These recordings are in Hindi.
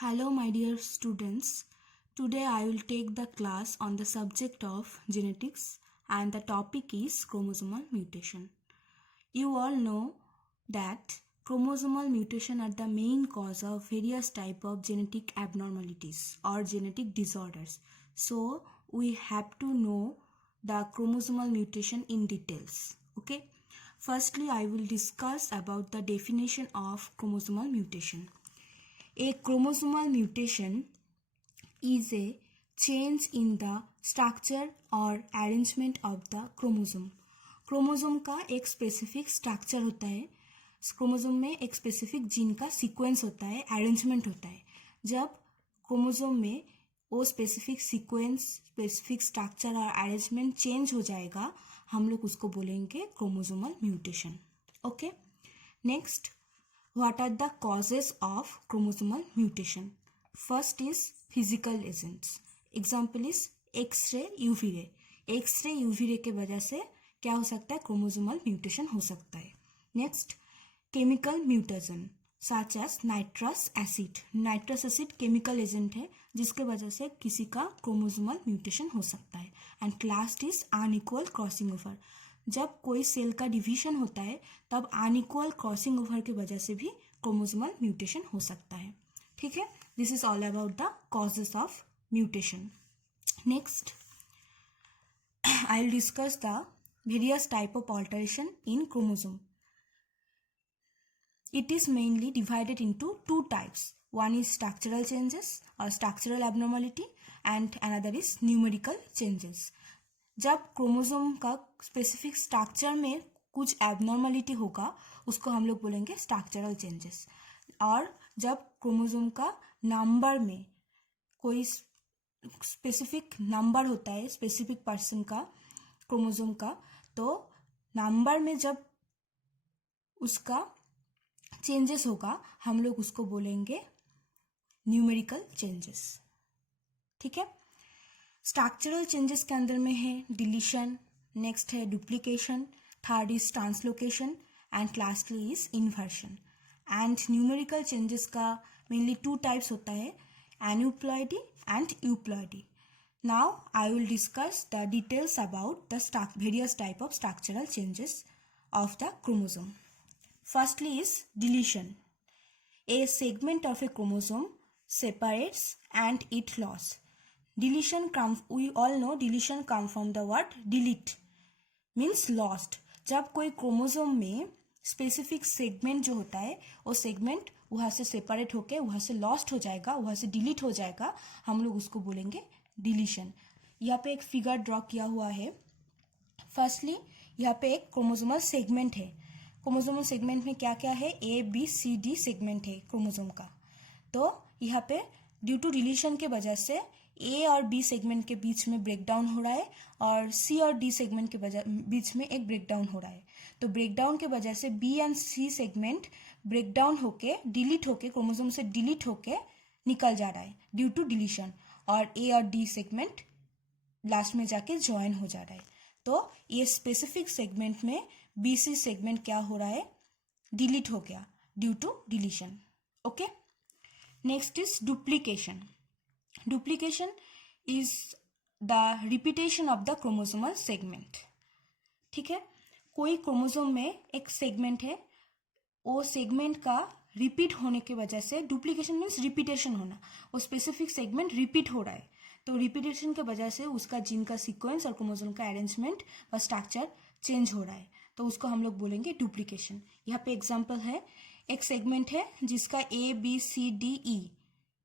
Hello, my dear students. Today I will take the class on the subject of genetics and the topic is chromosomal mutation. You all know that chromosomal mutation are the main cause of various type of genetic abnormalities or genetic disorders. So we have to know the chromosomal mutation in details. Okay. Firstly, I will discuss about the definition of chromosomal mutation. A chromosomal mutation is a change in the structure or arrangement of the chromosome. Chromosome का एक स्पेसिफिक स्ट्रक्चर होता है, क्रोमोसोम में एक स्पेसिफिक जीन का सीक्वेंस होता है, अरेंजमेंट होता है. जब क्रोमोसोम में वो स्पेसिफिक सीक्वेंस, स्पेसिफिक स्ट्रक्चर और अरेंजमेंट चेंज हो जाएगा, हम लोग उसको बोलेंगे chromosomal mutation. Okay. Next, what are the causes of chromosomal mutation? First is physical agents. Example is X-ray, UV ray. X-ray, UV ray के वजह से क्या हो सकता है? chromosomal mutation हो सकता है. Next, chemical mutation such as nitrous acid. Nitrous acid chemical agent है जिसके वजह से किसी का chromosomal mutation हो सकता है. And last is unequal crossing over. जब कोई सेल का डिवीजन होता है तब अनइक्वल क्रॉसिंग ओवर की वजह से भी क्रोमोसोमल म्यूटेशन हो सकता है. ठीक है. This is all about the causes of mutation. Next, I will discuss the various type of alteration in chromosome. It is mainly divided into two types. One is structural changes or structural abnormality and another is numerical changes. जब क्रोमोसोम का स्पेसिफिक स्ट्रक्चर में कुछ एबनॉर्मलिटी होगा उसको हम लोग बोलेंगे स्ट्रक्चरल चेंजेस. और जब क्रोमोसोम का नंबर में कोई स्पेसिफिक नंबर होता है स्पेसिफिक पर्सन का क्रोमोसोम का, तो नंबर में जब उसका चेंजेस होगा हम लोग उसको बोलेंगे न्यूमेरिकल चेंजेस. ठीक है. स्ट्रक्चरल चेंजेस के अंदर में है डिलीशन, नेक्स्ट है duplication, third is translocation and lastly is inversion. And numerical changes का मेनली टू टाइप्स होता है, aneuploidy and euploidy. Now I will discuss the details about the various type of structural changes of the chromosome. Firstly is deletion. A segment of a chromosome separates and it lost. Deletion comes, we all know deletion come from the word delete, means lost. जब कोई क्रोमोसोम में स्पेसिफिक सेगमेंट जो होता है वो सेगमेंट वहाँ से सेपरेट होके वहाँ से लॉस्ट हो जाएगा, वहाँ से डिलीट हो जाएगा, हम लोग उसको बोलेंगे डिलीशन. यहाँ पे एक फिगर ड्रॉ किया हुआ है. फर्स्टली यहाँ पे एक क्रोमोसोमल सेगमेंट है. क्रोमोसोमल सेगमेंट में क्या क्या है? A B C D segment है क्रोमोसोम का. तो यहाँ पे ड्यू टू डिलीशन के वजह से ए और बी सेगमेंट के बीच में ब्रेकडाउन हो रहा है और सी और डी सेगमेंट के बीच में एक ब्रेकडाउन हो रहा है. तो ब्रेकडाउन के वजह से B and C segment breakdown होके डिलीट होके क्रोमोसोम से डिलीट होके निकल जा रहा है ड्यू टू डिलीशन, और ए और डी सेगमेंट लास्ट में जाके ज्वाइन हो जा रहा है. तो ये स्पेसिफिक सेगमेंट में बीसी सेगमेंट क्या हो रहा है? डिलीट हो गया due to deletion. Okay. Next is duplication. Duplication is the repetition of the chromosomal segment. ठीक है. कोई क्रोमोसोम में एक सेगमेंट है, वो सेगमेंट का रिपीट होने की वजह से, डुप्लीकेशन मीन्स रिपीटेशन होना, वो स्पेसिफिक सेगमेंट रिपीट हो रहा है, तो रिपीटेशन के वजह से उसका जीन का सीक्वेंस और क्रोमोसोम का अरेंजमेंट और स्ट्रक्चर चेंज हो रहा है, तो उसको हम लोग बोलेंगे डुप्लीकेशन. यहाँ पे एग्जांपल है, एक सेगमेंट है जिसका ए बी सी डी ई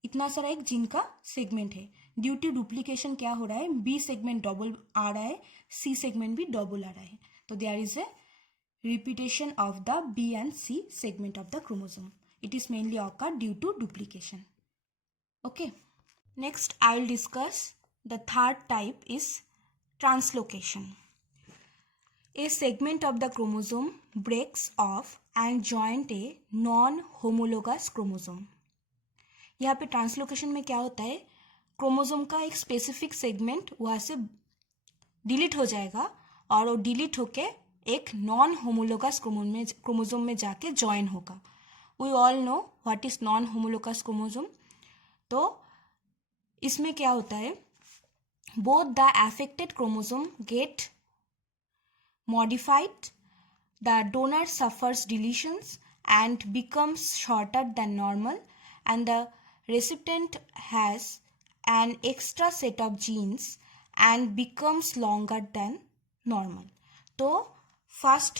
इतना सारा एक जीन का सेगमेंट है. ड्यू टू डुप्लीकेशन क्या हो रहा है? बी सेगमेंट डबल आ रहा है, सी सेगमेंट भी डबल आ रहा है, तो there is a repetition of the B and C segment of the chromosome. It is mainly occur due to duplication. Okay. Next, I will discuss the third type is translocation. A segment of the chromosome breaks off and joins a non-homologous chromosome. यहाँ पे ट्रांसलोकेशन में क्या होता है? क्रोमोसोम का एक स्पेसिफिक सेगमेंट वहाँ से डिलीट हो जाएगा और वो डिलीट होके एक नॉन होमोलोगस क्रोमोसोम में जाके ज्वाइन होगा. We all know what is non homologous chromosome. तो इसमें क्या होता है, both the affected chromosome get modified, the donor suffers deletions and becomes shorter than normal, and the recipient has an extra set of genes and becomes longer than normal. तो फर्स्ट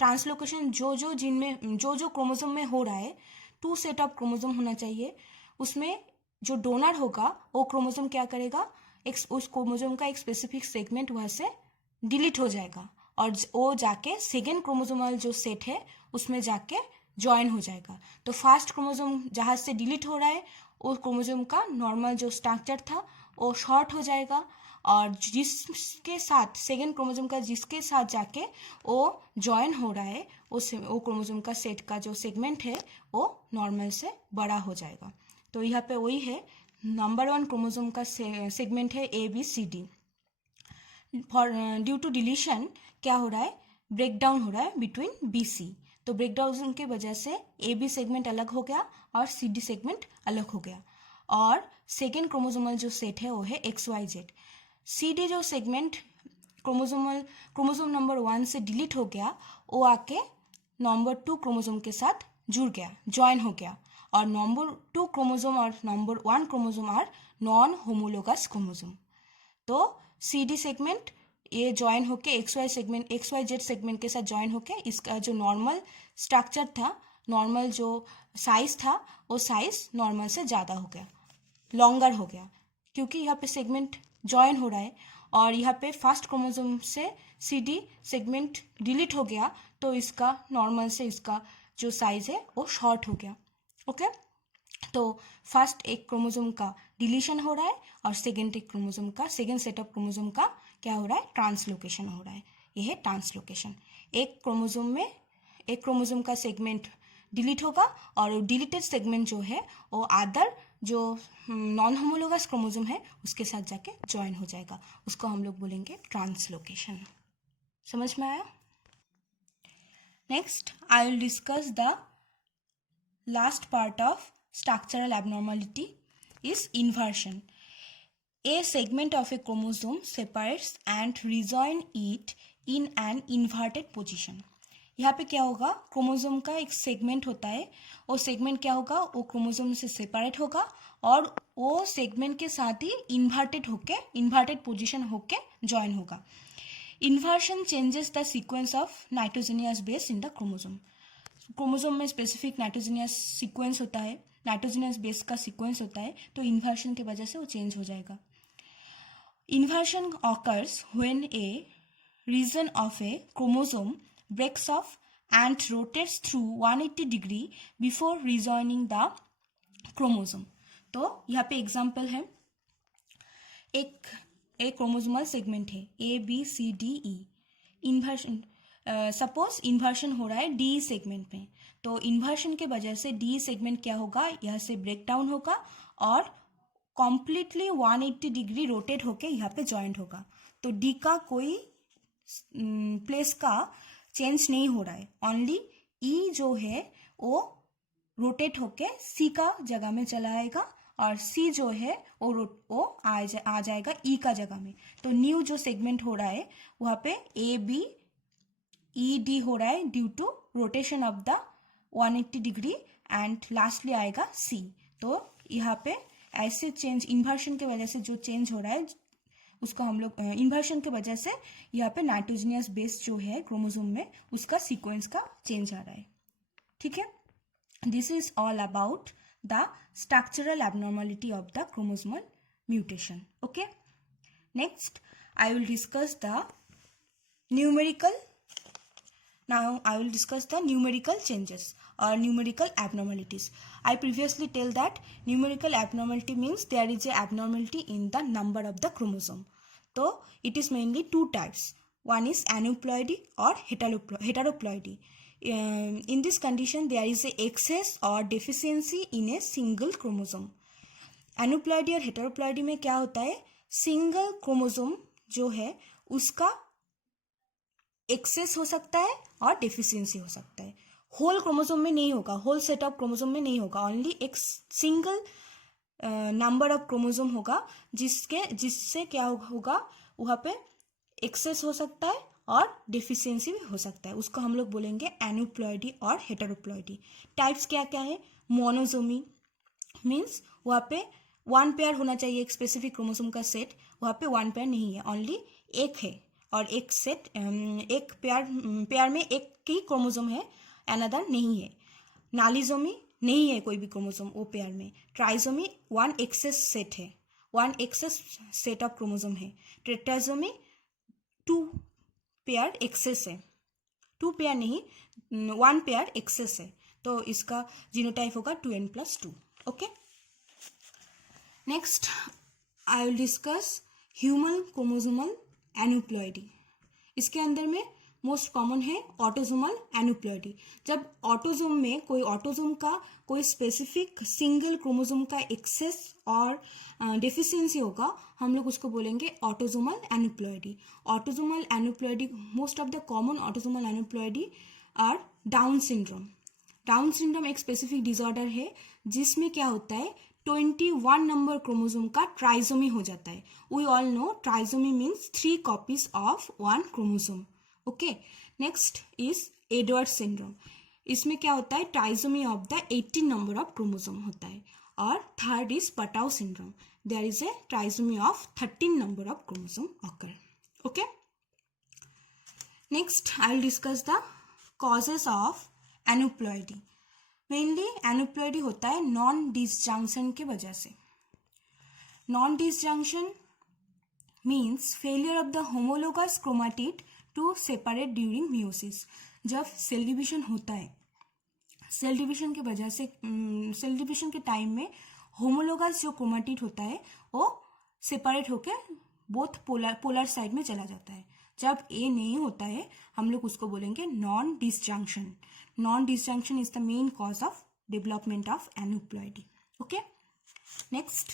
ट्रांसलोकेशन जो जीन में जो क्रोमोसोम में हो रहा है, 2 सेट ऑफ क्रोमोसोम होना चाहिए, उसमें जो डोनर होगा वो क्रोमोसोम क्या करेगा, उस क्रोमोसोम का एक स्पेसिफिक सेगमेंट वहाँ से डिलीट हो जाएगा और वो जाके सेकेंड क्रोमोसोमल जो सेट है उसमें जाके ज्वाइन हो जाएगा। तो फर्स्ट क्रोमोसोम जहाँ से डिलीट हो रहा है उस क्रोमोसोम का नॉर्मल जो स्ट्रक्चर था वो शॉर्ट हो जाएगा और जिसके साथ सेकेंड क्रोमोसोम का जिसके साथ जाके वो ज्वाइन हो रहा है वो क्रोमोसोम का सेट का जो सेगमेंट है वो नॉर्मल से बड़ा हो जाएगा। तो यहाँ पे वही है, नंबर 1 क्रोमोसोम का सेगमेंट है ABCD। For due to deletion क्या हो रहा है, ब्रेक डाउन हो रहा है बिटवीन BC। तो ब्रेक डाउन की वजह से AB सेगमेंट अलग हो गया और CD सेगमेंट अलग हो गया और सेकेंड क्रोमोसोमल जो सेट है वो है XYZ। CD जो सेगमेंट क्रोमोसोम नंबर 1 से डिलीट हो गया वो आके नंबर 2 क्रोमोसोम के साथ जुड़ गया, ज्वाइन हो गया और नंबर 2 क्रोमोसोम और number 1 chromosome are non homologous chromosome. तो CD सेगमेंट ये ज्वाइन होके XYZ सेगमेंट के साथ ज्वाइन होके इसका जो नॉर्मल स्ट्रक्चर था, नॉर्मल जो साइज था वो साइज नॉर्मल से ज़्यादा हो गया, लॉन्गर हो गया, क्योंकि यहाँ पे सेगमेंट ज्वाइन हो रहा है और यहाँ पे फर्स्ट क्रोमोसोम से CD सेगमेंट डिलीट हो गया तो इसका नॉर्मल से इसका जो साइज है वो शॉर्ट हो गया। ओके, तो फर्स्ट एक क्रोमोसोम का डिलीशन हो रहा है और सेकेंड सेट ऑफ क्रोमोसोम का क्या हो रहा है, ट्रांसलोकेशन हो रहा है। यह है ट्रांसलोकेशन। एक क्रोमोसोम का सेगमेंट डिलीट होगा और डिलीटेड सेगमेंट जो है वो अदर जो नॉन होमोलोगस क्रोमोसोम है उसके साथ जाके ज्वाइन हो जाएगा, उसको हम लोग बोलेंगे ट्रांसलोकेशन। समझ में आया? Next I will discuss the last part of structural abnormality is inversion. A segment of a chromosome separates and rejoins it in an inverted position. यहाँ पे क्या होगा, क्रोमोसोम का एक सेगमेंट होता है, वो सेगमेंट क्या होगा, वो क्रोमोसोम से सेपरेट होगा और वो सेगमेंट के साथ ही इन्वर्टेड पोजीशन होके ज्वाइन होगा। Inversion changes the sequence of nitrogenous base in the chromosome में स्पेसिफिक नाइट्रोजनियस सीक्वेंस होता है, नाइट्रोजनियस बेस का सीक्वेंस होता है, तो इन्वर्शन की वजह से वो चेंज हो जाएगा। Inversion occurs when a region of a chromosome breaks off and rotates through 180 degree before rejoining the chromosome. तो यहाँ पे एग्जाम्पल है, एक क्रोमोसोमल सेगमेंट है ABCDE, इन्वर्शन सपोज इन्वर्शन हो रहा है डी सेगमेंट में, तो इन्वर्शन के वजह से डी सेगमेंट क्या होगा, यहाँ से ब्रेक डाउन होगा और कॉम्प्लीटली 180 डिग्री रोटेट होके यहाँ पे जॉइंट होगा। तो डी का कोई प्लेस का चेंज नहीं हो रहा है, ओनली ई जो है वो रोटेट होके सी का जगह में चला आएगा और सी जो है वो आ जाएगा ई का जगह में। तो न्यू जो सेगमेंट हो रहा है वहाँ पे ABED हो रहा है due to rotation of the 180 degree and lastly आएगा C। तो यहाँ पे ऐसे चेंज इन्वर्शन के वजह से जो चेंज हो रहा है उसको हम लोग इन्वर्शन के वजह से यहाँ पे नाइट्रोजनियस बेस जो है क्रोमोसोम में उसका सीक्वेंस का चेंज आ रहा है। ठीक है, this is all about the structural abnormality of the chromosomal mutation. Okay, next I will discuss the numerical. Now I will discuss the numerical changes or numerical abnormalities. I previously tell that numerical abnormality means there is a abnormality in the number of the chromosome. So it is mainly two types. One is aneuploidy or heteroploidy. In this condition there is a excess or deficiency in a single chromosome. Aneuploidy और heteroploidy में क्या होता है, सिंगल क्रोमोसोम जो है उसका एक्सेस हो सकता है और डेफिशिएंसी हो सकता है। होल क्रोमोसोम में नहीं होगा, होल सेट ऑफ क्रोमोसोम में नहीं होगा, ओनली एक सिंगल नंबर ऑफ क्रोमोसोम होगा जिससे क्या होगा, वहाँ पे एक्सेस हो सकता है और डिफिशियंसी भी हो सकता है, उसको हम लोग बोलेंगे एन्यूप्लॉइडी और हेटेरोप्लॉइडी। टाइप्स क्या क्या है? मोनोजोमी मीन्स वहाँ पे वन पेयर होना चाहिए, एक स्पेसिफिक क्रोमोसोम का सेट, वहाँ पे वन पेयर नहीं है, ओनली एक है, और एक सेट एक पेयर में एक ही क्रोमोसोम है, अनदर नहीं है। नालिजोमी नहीं है कोई भी क्रोमोसोम वो पेयर में। ट्राइजोमी वन एक्सेस सेट है, one excess set of chromosome है। टेट्राजोमी टू पेयर एक्सेस है, टू पेयर नहीं, वन पेयर एक्सेस है, तो इसका जीनोटाइप होगा 2n+2। Okay, next I will discuss human chromosomal aneuploidy. इसके अंदर में मोस्ट कॉमन है ऑटोसोमल एन्यूप्लॉइडी। जब ऑटोसोम में ऑटोसोम का कोई स्पेसिफिक सिंगल क्रोमोसोम का एक्सेस और डेफिशिएंसी होगा, हम लोग उसको बोलेंगे autosomal aneuploidy. Autosomal aneuploidy, most of the common autosomal aneuploidy are Down syndrome. Down syndrome एक स्पेसिफिक डिसऑर्डर है जिसमें क्या होता है, 21 नंबर क्रोमोसोम का ट्राइजोमी हो जाता है। We all know trisomy means 3 copies of one chromosome. Okay, next is Edward syndrome. इसमें क्या होता है, trisomy of the 18 number of chromosome होता है। और third is Patau syndrome, there is a trisomy of 13 number of chromosome occur. Okay, next I will discuss the causes of aneuploidy. Mainly aneuploidy होता है नॉन डिसजंक्शन के वजह से। Non disjunction means failure of the homologous chromatid to separate during meiosis. जब सेल डिविजन होता है, सेल डिविजन के वजह से सेल डिविजन के टाइम में होमोलोगस जो क्रोमाटिड होता है वो सेपरेट होके बोथ पोलर साइड में चला जाता है। जब ये नहीं होता है हम लोग उसको बोलेंगे non disjunction. Non disjunction is the main cause of development of aneuploidy. Okay, next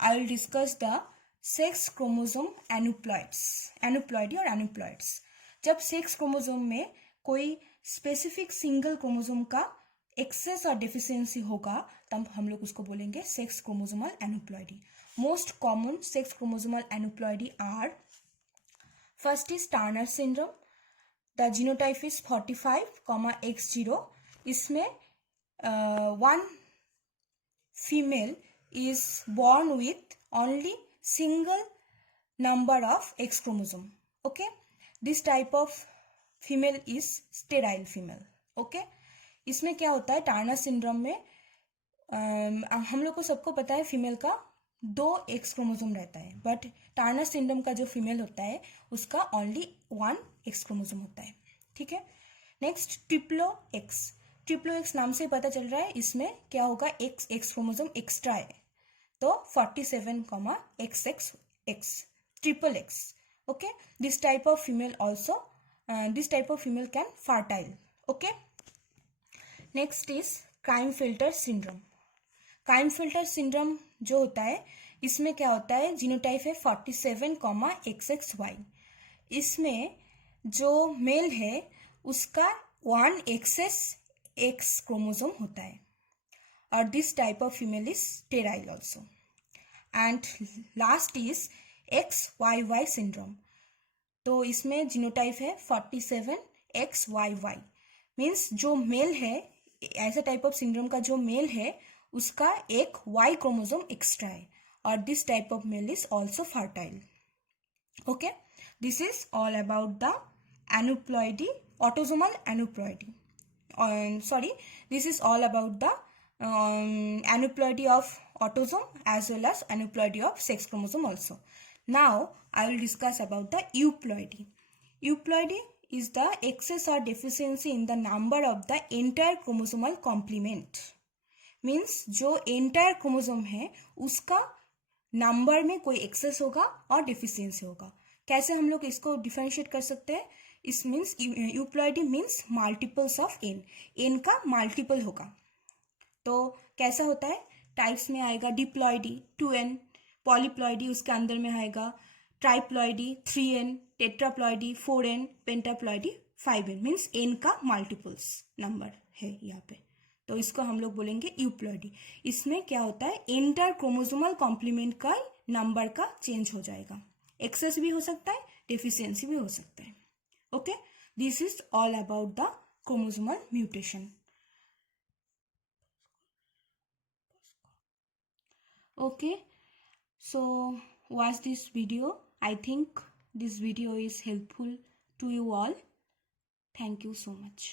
I will discuss the sex chromosome aneuploidy और एन्यूप्लॉइड्स। जब सेक्स क्रोमोसोम में कोई स्पेसिफिक सिंगल क्रोमोसोम का एक्सेस और डेफिशिएंसी होगा तब हम लोग उसको बोलेंगे sex chromosomal aneuploidy. Most common sex chromosomal aneuploidy are, first is Turner syndrome, the genotype is 45,X0। इसमें one female is born with only single number of X chromosome. Okay, this type of female is sterile female. Okay, इसमें क्या होता है, टर्नर सिंड्रोम में हम लोग को सबको पता है फीमेल का 2 X क्रोमोसोम रहता है, बट टर्नर सिंड्रोम का जो फीमेल होता है उसका ओनली 1 X क्रोमोसोम होता है। ठीक है, नेक्स्ट ट्रिप्लो एक्स नाम से पता चल रहा है इसमें क्या होगा, X क्रोमोसोम एक्स्ट्रा है, तो 47,XX triple X. Okay, this type of female also this type of female can fertile. Okay, next is Klinefelter syndrome. Klinefelter syndrome जो होता है इसमें क्या होता है, जीनोटाइप है 47,XXY। इसमें जो मेल है उसका 1 X क्रोमोसोम होता है, और this type of female is sterile also. And last is XYY syndrome, तो इसमें जीनोटाइप है 47XYY। मीन्स जो मेल है, ऐसा टाइप ऑफ सिंड्रोम का जो मेल है उसका एक Y क्रोमोसोम एक्स्ट्रा है, और this type of male is also fertile. Okay, this is all about the aneuploidy, autosomal aneuploidy. Sorry, this is all about the aneuploidy of autosome as well as aneuploidy of sex chromosome also. Now I will discuss about the euploidy. Euploidy is the excess or deficiency in the number of the entire chromosomal complement. Means जो entire chromosome है उसका नंबर में कोई एक्सेस होगा और डिफिशियंसी होगा। कैसे हम लोग इसको डिफरेंशिएट कर सकते हैं, इस means euploidy means multiples of n का मल्टीपल होगा। तो कैसा होता है, टाइप्स में आएगा डिप्लॉइडी 2n, पॉलीप्लॉइडी उसके अंदर में आएगा, triploidy 3n, tetraploidy 4n, pentaploidy 5n। Means n का मल्टीपल्स नंबर है यहाँ पे। तो इसको हम लोग बोलेंगे यूप्लॉइडी। इसमें क्या होता है, इंटर क्रोमोसोमल कॉम्प्लीमेंट का नंबर का चेंज हो जाएगा, एक्सेस भी हो सकता है, डेफिशिएंसी भी हो सकता है। Okay, this is all about the chromosomal mutation. Okay, so watch this video. I think this video is helpful to you all. Thank you so much.